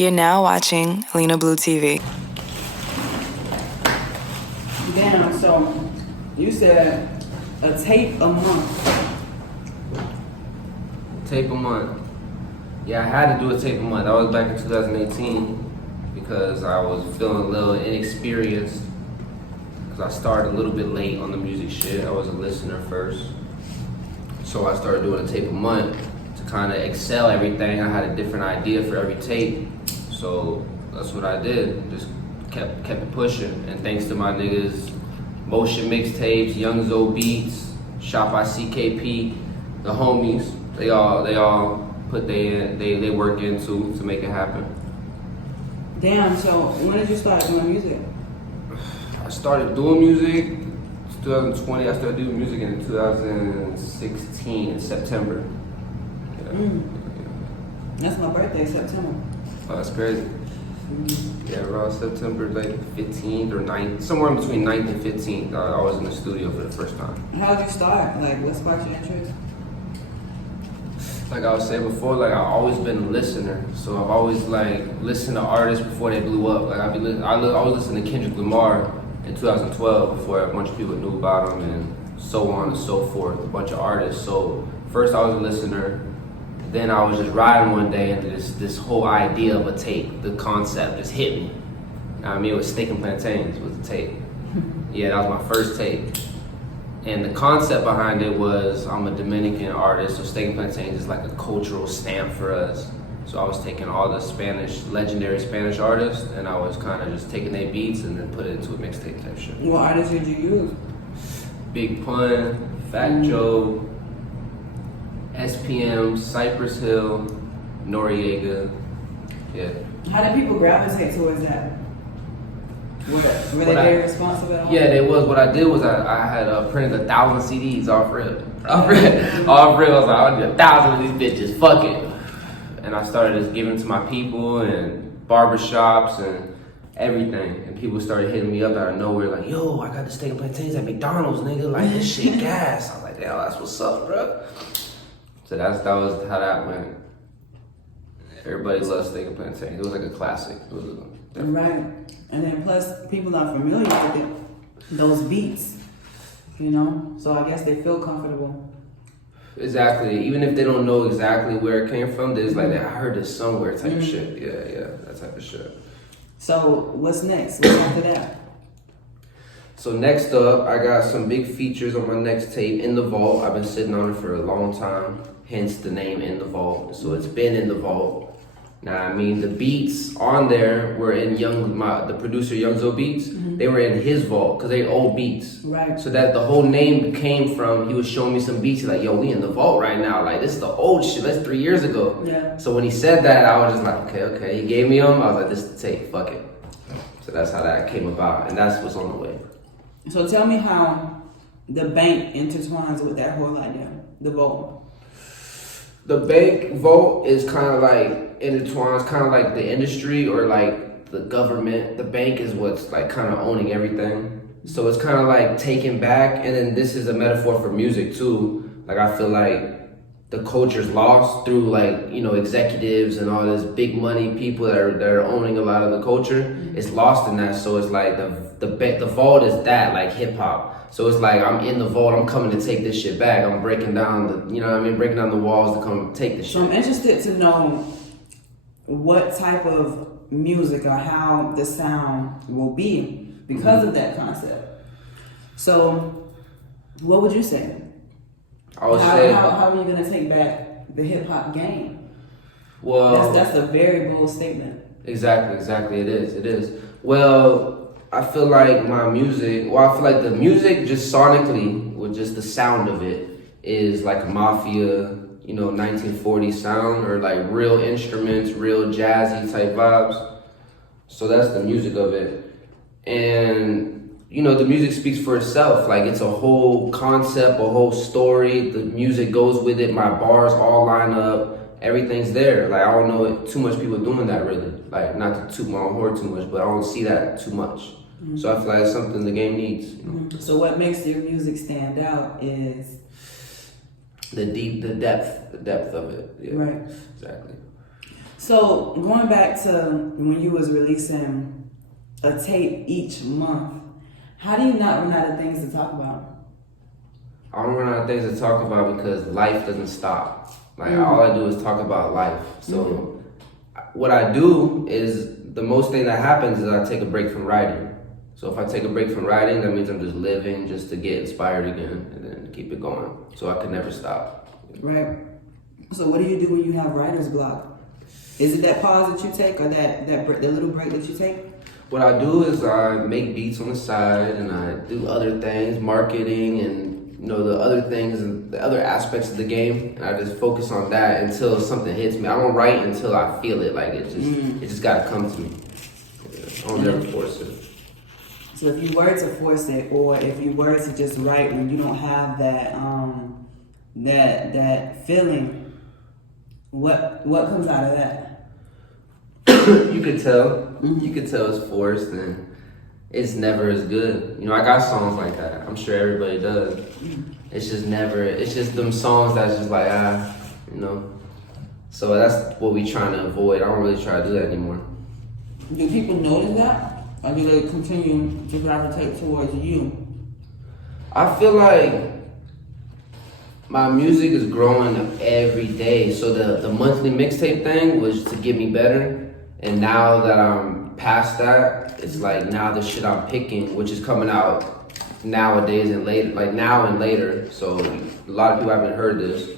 You're now watching Lena Blue TV. Damn, so you said a tape a month. Tape a month. Yeah, I had to do a tape a month. That was back in 2018 because I was feeling a little inexperienced because I started a little bit late on the music shit. I was a listener first. So I started doing a tape a month to kind of excel everything. I had a different idea for every tape. So that's what I did. Just kept it pushing. And thanks to my niggas, Motion Mixtapes, Young Zo Beats, Shop by CKP, the homies, they all put they work into to make it happen. Damn, so when did you start doing music? I started doing music 2020. I started doing music in 2016 in September. Yeah. That's my birthday, September. Oh, that's crazy. Yeah, around September like 15th or 9th, somewhere in between 9th and 15th, I was in the studio for the first time. How did you start? Like, what sparked your interest? Like I was saying before, like I've always been a listener, so I've always like listened to artists before they blew up. Like I was listening to Kendrick Lamar in 2012 before a bunch of people knew about him, and so on and so forth, a bunch of artists. So first I was a listener, then I was just riding one day and this whole idea of a tape, the concept just hit me. I mean, it was Steak Plantains was the tape. Yeah, that was my first tape. And the concept behind it was I'm a Dominican artist, so Steak Plantains is like a cultural stamp for us. So I was taking all the legendary Spanish artists, and I was kind of just taking their beats and then put it into a mixtape type shit. What artists did you use? Big Pun, Fat Joe, SPM, Cypress Hill, Noriega. Yeah. How did people gravitate towards that? Were they very responsive at all? Yeah, they was. What I did was I had printed 1,000 CDs off rip. Off rip. I was like, I need 1,000 of these bitches. Fuck it. And I started just giving to my people and barbershops and everything. And people started hitting me up out of nowhere like, yo, I got the Steak Plantains at McDonald's, nigga. Like, this shit gas. I was like, damn, that's what's up, bro. So that was how that went. Everybody loves Steak Plantains. It was like a classic. It was right. And then plus, people are familiar with it, those beats, you know? So I guess they feel comfortable. Exactly. Even if they don't know exactly where it came from, there's like, I heard this somewhere type of shit. Yeah, that type of shit. So what's next? What's after that? So next up, I got some big features on my next tape, In the Vault. I've been sitting on it for a long time, hence the name In the Vault. So it's been in the vault. Now, I mean, the beats on there were in the producer Young Zo Beats, they were in his vault because they old beats. Right. So that the whole name came from, he was showing me some beats, he's like, yo, we in the vault right now. Like, this is the old shit, that's 3 years ago. Yeah. So when he said that, I was just like, okay. He gave me them, I was like, this is the tape, fuck it. So that's how that came about, and that's what's on the way. So tell me how the bank intertwines with that whole idea, the vault. The bank vault is kind of like intertwines, kind of like the industry or like the government. The bank is what's like kind of owning everything. So it's kind of like taken back. And then this is a metaphor for music too. Like I feel like the culture's lost through like, you know, executives and all this big money people that are owning a lot of the culture. It's lost in that. So it's like the vault is that, like hip hop. So it's like, I'm in the vault, I'm coming to take this shit back. I'm breaking down breaking down the walls to come take this shit. So I'm interested to know what type of music or how the sound will be because of that concept. So what would you say? I would say, how are you gonna take back the hip hop game? Well, that's a very bold statement. Exactly, it is. Well, I feel like the music just sonically, with just the sound of it, is like a mafia, 1940s sound, or like real instruments, real jazzy type vibes. So that's the music of it. And, the music speaks for itself. Like it's a whole concept, a whole story. The music goes with it. My bars all line up. Everything's there. Like I don't know too much people doing that really. Like not to toot my own horn too much, but I don't see that too much. Mm-hmm. So I feel like it's something the game needs. Mm-hmm. So what makes your music stand out is the depth of it. Yeah. Right. Exactly. So going back to when you was releasing a tape each month, how do you not run out of things to talk about? I don't run out of things to talk about because life doesn't stop. Like all I do is talk about life. So what I do is the most thing that happens is I take a break from writing. So if I take a break from writing, that means I'm just living just to get inspired again and then keep it going. So I can never stop. Right. So what do you do when you have writer's block? Is it that pause that you take or that little break that you take? What I do is I make beats on the side and I do other things, marketing and the other things and the other aspects of the game. And I just focus on that until something hits me. I don't write until I feel it. Like it just gotta come to me. I don't never force it. So if you were to force it, or if you were to just write when you don't have that that feeling, what comes out of that? You could tell. You could tell it's forced and it's never as good. I got songs like that. I'm sure everybody does. It's just them songs that's just like, So that's what we trying to avoid. I don't really try to do that anymore. Do people notice that? Or do they continue to gravitate towards you? I feel like my music is growing every day. So the monthly mixtape thing was to get me better. And now that I'm past that, it's like now the shit I'm picking, which is coming out nowadays and later, like now and later. So a lot of people haven't heard this.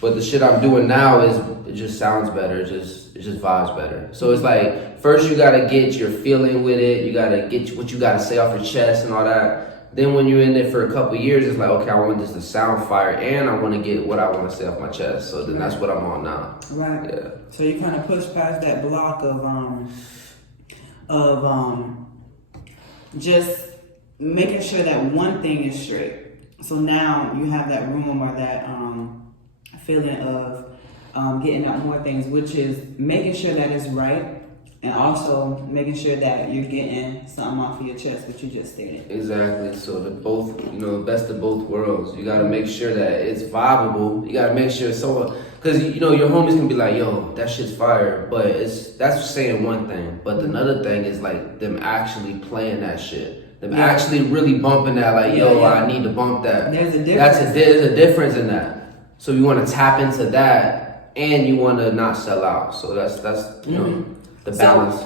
But the shit I'm doing now it just sounds better. It just vibes better. So it's like, first you gotta get your feeling with it. You gotta get what you gotta say off your chest and all that. Then when you're in it for a couple of years, it's like, okay, I want this to sound fire and I want to get what I want to say off my chest. So then that's what I'm on now. Right. Yeah. So you kind of push past that block of just making sure that one thing is straight. So now you have that room or that feeling of getting out more things, which is making sure that it's right. And also making sure that you're getting something off of your chest, which you just stated. Exactly. So the both, the best of both worlds. You gotta make sure that it's viable. You gotta make sure someone, because your homies can be like, yo, that shit's fire, but that's saying one thing. But another thing is like them actually playing that shit. Them actually really bumping that, like, yo, I need to bump that. There's a difference. There's a difference in that. So you want to tap into that, and you want to not sell out. So that's the balance.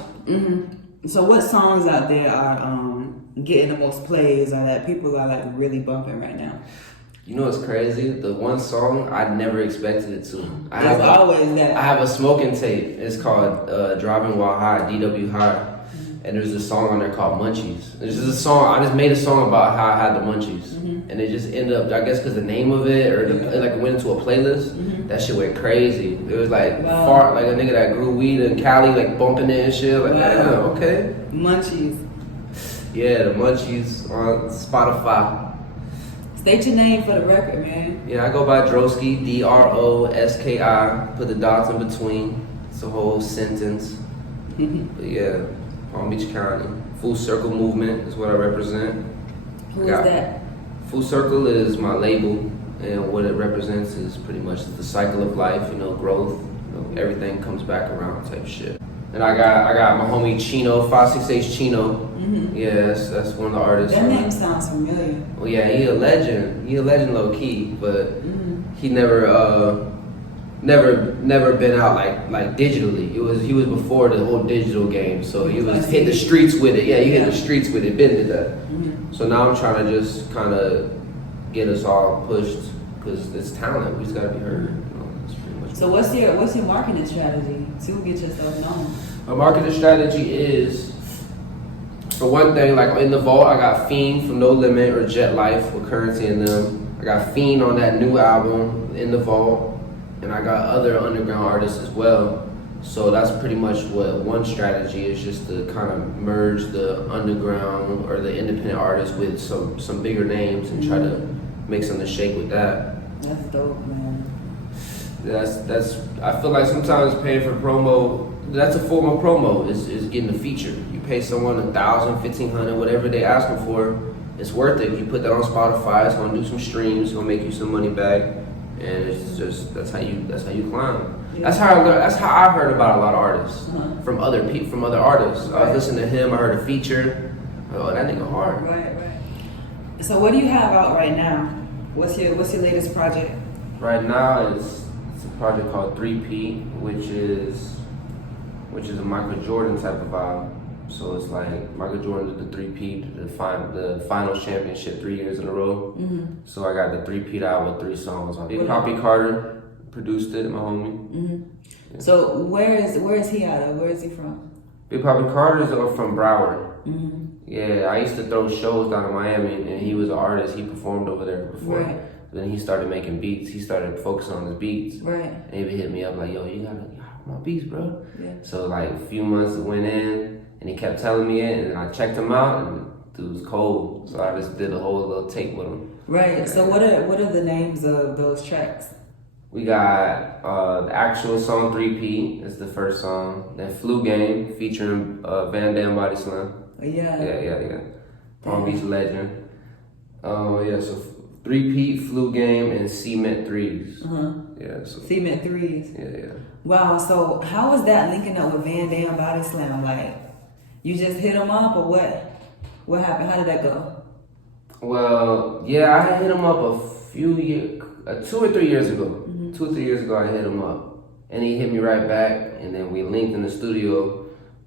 So what songs out there are getting the most plays or that people are like really bumping right now? What's crazy? The one song I never expected it to. There's always that. I have a smoking tape. It's called Driving While High, DW High. And there's a song on there called Munchies. This is a song, I just made a song about how I had the munchies. And it just ended up, I guess because the name of it, or it went into a playlist, that shit went crazy. It was like, like a nigga that grew weed in Cali, like bumping it and shit. Like, okay. Munchies. Yeah, the Munchies on Spotify. State your name for the record, man. Yeah, I go by DROSKI, DROSKI, put the dots in between. It's a whole sentence. But yeah, Palm Beach County. Full Circle Movement is what I represent. Who is that? Full Circle is my label, and what it represents is pretty much the cycle of life, growth, everything comes back around type shit. And I got my homie Chino, 568 Chino. Yeah, that's one of the artists. That name sounds familiar. Well, yeah, he a legend. He a legend low key, but he never been out like digitally. He was before the whole digital game, so he was hit the streets with it. Yeah, he hit the streets with it, been to that. So now I'm trying to just kind of get us all pushed because it's talent. We just gotta be heard. That's pretty much. So what's your marketing strategy to get yourself known? My marketing strategy is, for one thing, like in the vault, I got Fiend from No Limit or Jet Life with Currency in them. I got Fiend on that new album in the vault, and I got other underground artists as well. So that's pretty much what one strategy is, just to kind of merge the underground or the independent artists with some bigger names and try to make something shake with that. That's dope, man. That's I feel like sometimes paying for promo, that's a form of promo, is getting the feature. You pay someone $1,000, $1,500, whatever they asking for, it's worth it. You put that on Spotify, it's gonna do some streams, it's gonna make you some money back, and it's just that's how you climb. That's how I learned. That's how I heard about a lot of artists from other people, from other artists. I was listening to him. I heard a feature. Oh, that nigga hard. Right. So what do you have out right now? What's your latest project? Right now, it's a project called 3P, which is a Michael Jordan type of vibe. So it's like Michael Jordan did the 3P, the finals championship 3 years in a row. So I got the 3P out with 3 songs on it. Poppy Carter produced it, my homie. Yeah. So where is he out of? Where is he from? Big Poppy Carter's from Broward. Yeah, I used to throw shows down in Miami, and he was an artist. He performed over there before. Right. Then he started making beats. He started focusing on his beats. Right. And he would hit me up like, yo, you gotta my beats, bro. Yeah. So like a few months went in, and he kept telling me it, and I checked him out, and dude was cold. So I just did a whole little tape with him. Right. Yeah. So what are the names of those tracks? We got the actual song 3P is the first song. Then Flu Game featuring Vandam Body Slam. Yeah. Palm Beach legend. So 3P, Flu Game, and Cement Threes. Yeah. So Cement Threes. Yeah. Wow. So how was that linking up with Vandam Body Slam? Like, you just hit him up, or what? What happened? How did that go? Well, yeah, I hit him up a few years, 2 or 3 years ago. 2 or 3 years ago, I hit him up, and he hit me right back, and then we linked in the studio.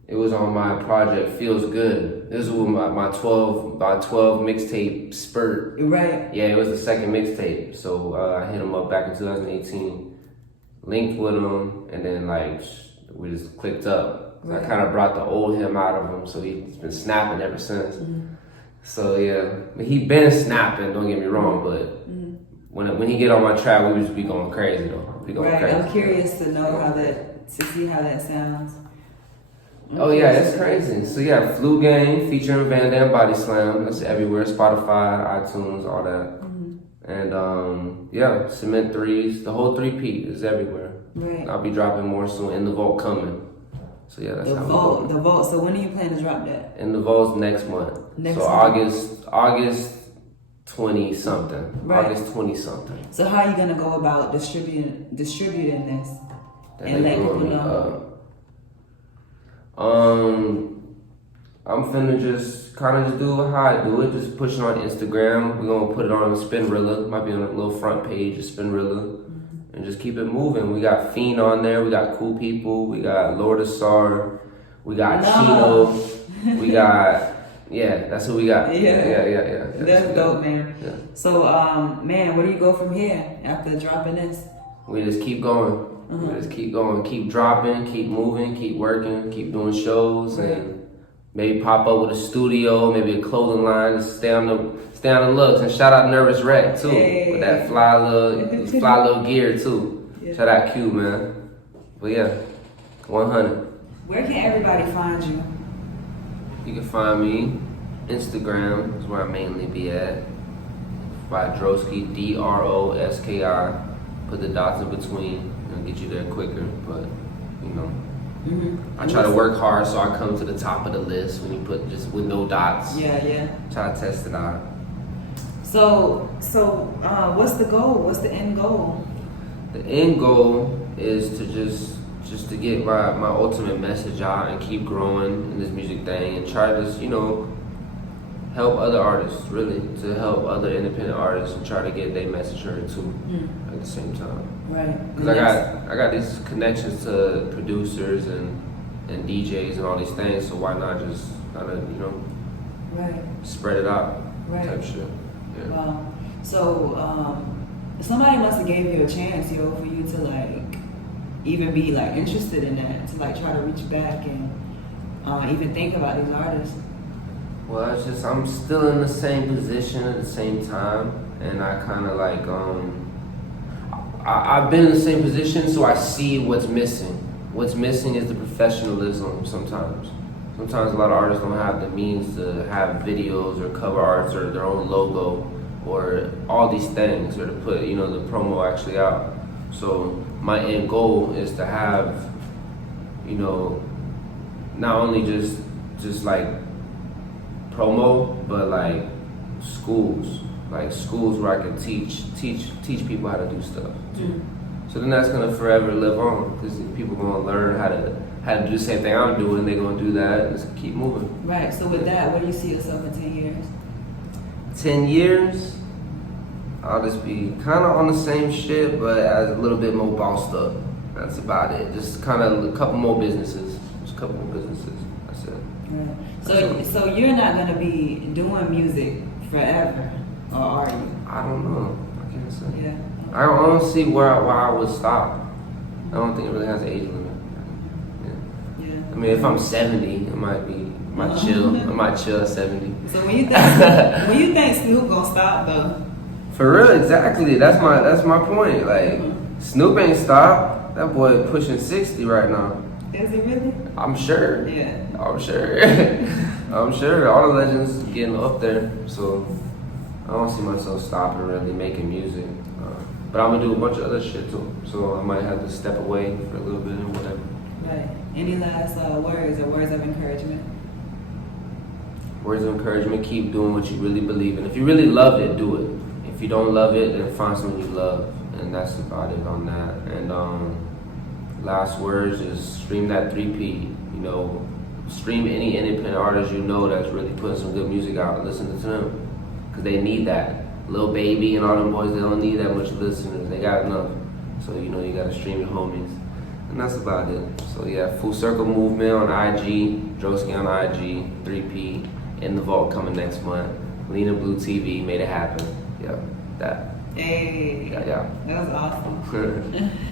It was on my project Feels Good. This was my 12 mixtape spurt. Right. Yeah, it was the second mixtape. So I hit him up back in 2018, linked with him, and then like we just clicked up. Right. I kind of brought the old him out of him, so he's been snapping ever since. So yeah, he been snapping. Don't get me wrong, but when he get on my track, we just be going crazy though. We going crazy. I'm curious to know to see how that sounds. Oh yeah, it's crazy. So yeah, Flu Game featuring Vandam Body Slam. That's everywhere. Spotify, iTunes, all that. And Cement Threes. The whole 3P is everywhere. Right. I'll be dropping more soon. In the Vault coming. So yeah, that's the how vault. we go. The Vault. So when are you planning to drop that? In the Vault's next month. August 20 something. Right. August 20 something. So how are you gonna go about distributing this? And let people know. I'm finna just kind of do how I do it, just push it on Instagram. We're gonna put it on Spinrilla, might be on a little front page of Spinrilla, and just keep it moving. We got Fiend on there, we got Cool People, we got Lord Ausar, we got Chino, we got, that's who we got. Yeah. That's dope, man. Yeah. So, man, where do you go from here after dropping this? We just keep going. We just keep going, keep dropping, keep moving, keep working, keep doing shows, and maybe pop up with a studio, maybe a clothing line, just stay on the looks. And shout out Nervous Wreck too, with that fly little gear too. Yeah. Shout out Q, man. But yeah, 100. Where can everybody find you? You can find me Instagram is where I mainly be at. By DROSKI, DROSKI. Put the dots in between. Get you there quicker, but you know, I try to work hard so I come to the top of the list when you put just with no dots. Yeah. Try to test it out. So what's the goal? What's the end goal? The end goal is to just to get my ultimate message out and keep growing in this music thing and try to just, help other artists, really, to help other independent artists and try to get their message heard too at the same time. Right. Because I got these connections to producers and DJs and all these things, so why not just kind of, spread it out type shit. Yeah. Wow. So somebody must have gave you a chance, for you to like even be like interested in that, to like try to reach back and even think about these artists. Well, it's just I'm still in the same position at the same time, and I kind of like I've been in the same position, so I see what's missing. What's missing is the professionalism sometimes. Sometimes a lot of artists don't have the means to have videos or cover arts or their own logo or all these things, or to put, the promo actually out. So my end goal is to have, not only just like promo, but like schools where I can teach people how to do stuff too. So then that's gonna forever live on because people gonna learn how to do the same thing I'm doing. They're gonna do that and just keep moving. Right. So with that, where do you see yourself in 10 years? 10 years, I'll just be kind of on the same shit, but as a little bit more bossed up. That's about it. Just kind of a couple more businesses. Just a couple more businesses. That's it. Right. So you're not gonna be doing music forever, or are you? I don't know. I can't say. Yeah. I don't see where I would stop. I don't think it really has an age limit. Yeah. I mean, if I'm 70, it might chill. I might chill at 70. So when you think Snoop gonna stop though? For real, exactly. That's my point. Like Snoop ain't stopped. That boy pushing 60 right now. Is he really? I'm sure. Yeah. I'm sure. I'm sure. All the legends getting up there. So I don't see myself stopping really making music. But I'm gonna do a bunch of other shit too. So I might have to step away for a little bit or whatever. Right. Any last words or words of encouragement? Words of encouragement, keep doing what you really believe in. If you really love it, do it. If you don't love it, then find something you love. And that's about it on that. And last words is stream that 3P. You know, stream any independent artist you know that's really putting some good music out. Listen to them. Because they need that. Lil Baby and all them boys, they don't need that much listeners. They got enough. So, you know, you got to stream your homies. And that's about it. So, yeah, Full Circle Movement on IG, DROSKI on IG, 3P, In the Vault coming next month. Lena Blue TV, made it happen. Yep, that. Hey. Yeah. That was awesome.